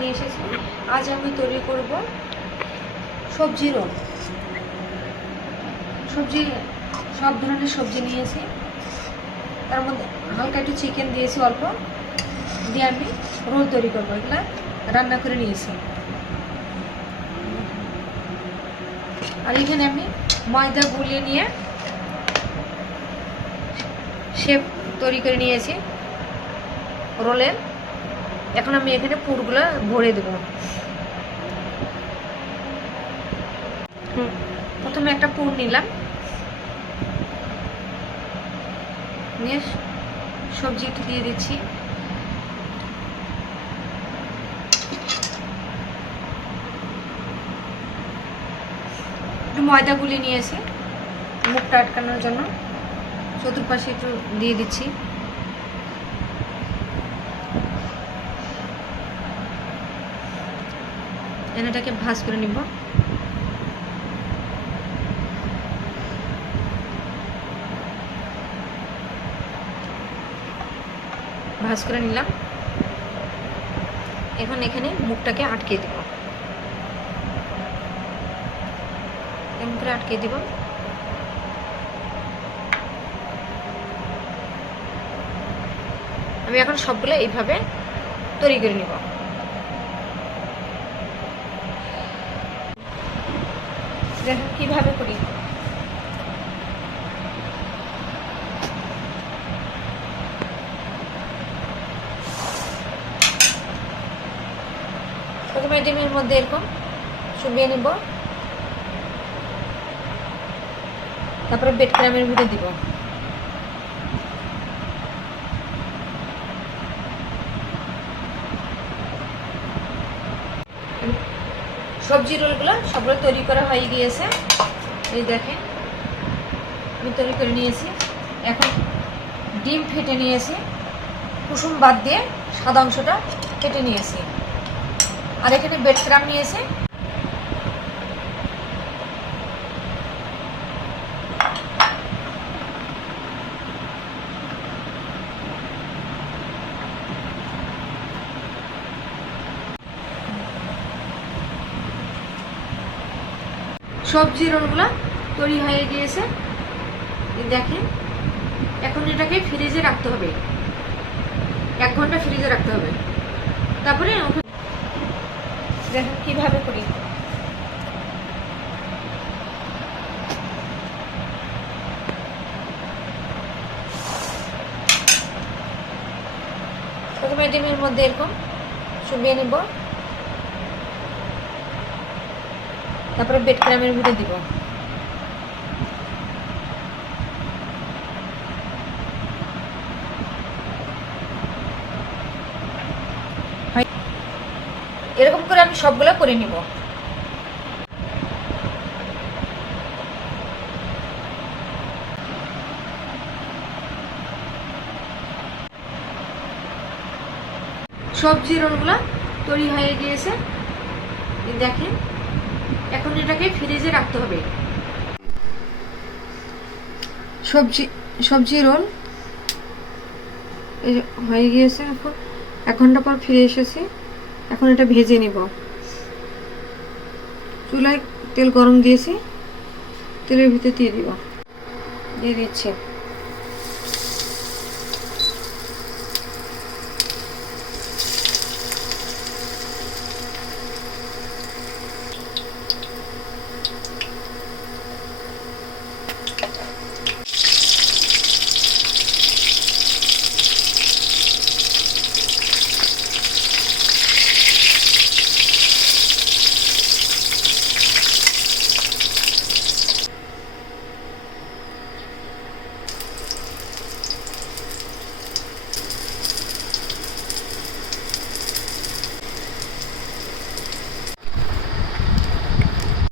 নিয়ে এসেছি। আজ আমি তৈরি করব সবজি রোল। সবজি, সব ধরনের সবজি নিয়েছি। তার মধ্যে হালকা একটু চিকেন দিয়েছি অল্প। দিয়ে আমি রোল তৈরি করব। এগুলা রান্না করে নিয়েছি। আর এখানে আমি ময়দা গুলিয়ে নিয়ে শেপ তৈরি করে নিয়েছি। রোলের এখন আমি এখানে পুরগুলো ভরে দেবো। প্রথমে একটা পুর নিলাম। নিয়ে সবজি দিয়ে দিচ্ছি। একটু ময়দা গুলি নিয়েছি মুখটা আটকানোর জন্য। চতুর্পাশে একটু দিয়ে দিচ্ছি। এটাকে ভাজ করে নিব। ভাজ করে নিলাম। এখন এখানে মুখটাকে আটকে দেব। এমন করে আটকে দিব। আমি এখন সবগুলো এইভাবে তৈরি করে নিব। দেখেন কীভাবে করি? প্রথমে ডিমের মধ্যে এরকম চুবিয়ে নিব। তারপরে বেড ক্রামের ভিতরে দিব। সবজি রোলগুলো সবগুলো তৈরি করা হয়ে গিয়েছে। এই দেখেন, আমি তৈরি করে নিয়েছি। এখন ডিম ফেটে নিয়েছি। কুসুম বাদ দিয়ে সাদা অংশটা ফেটে নিয়েছি। আর এখানে বেড ক্রাম নিয়েছি। সবজি রোলগুলো তৈরি হয়ে গিয়েছে। দেখেন, এখন এটাকে ফ্রিজে রাখতে হবে। এক ঘণ্টা ফ্রিজে রাখতে হবে। তারপরে দেখেন কীভাবে করি। প্রথমে ডিমের মধ্যে এরকম চুবিয়ে নেব। তারপরে বেড ক্রামের ভিতরে দিব। এরকম করে আমি সবগুলো করে নিব। সবজি রোলগুলো তৈরি হয়ে গিয়েছে। দেখেন। এখন এটাকে ফ্রিজে রাখতে হবে। সবজি সবজি রোল হয়ে গিয়েছে এখন। এক ঘণ্টা পর ফিরে এসেছি। এখন এটা ভেজে নিব। চুলায় তেল গরম দিয়েছি। তেলের ভিতরে দিয়ে দিব। দিয়ে দিচ্ছি।